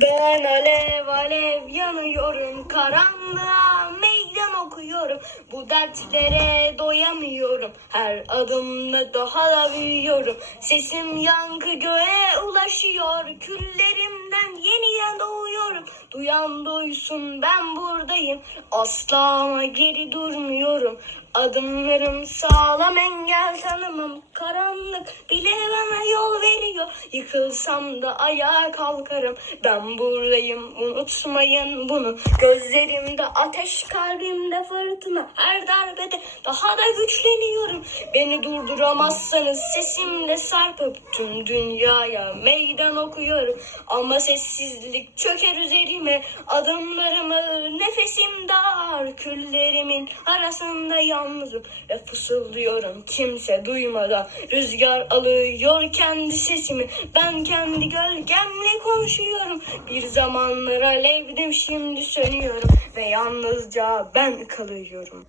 Ben alev alev yanıyorum karanlığa meydan okuyorum. Bu dertlere doyamıyorum her adımda daha da büyüyorum. Sesim yankı göğe ulaşıyor küllerimden yeniden doğuyorum. Duyan duysun ben buradayım asla ama geri durmuyorum. Adımlarım sağlam engel tanımam karanlık yıkılsam da ayağa kalkarım. Ben buradayım unutmayın bunu. Gözlerimde ateş kalbimde fırtına. Her darbede daha da güçleniyorum. Beni durduramazsanız sesimle sarpıp tüm dünyaya meydan okuyorum. Ama sessizlik çöker üzerime. Adımlarımı nefesim dar küllerimin arasında yalnızım ve fısıldıyorum kimse duymadan. Rüzgar alıyor kendi sesimi ben kendi gölgemle konuşuyorum. Bir zamanlar alevdim şimdi sönüyorum ve yalnızca ben kalıyorum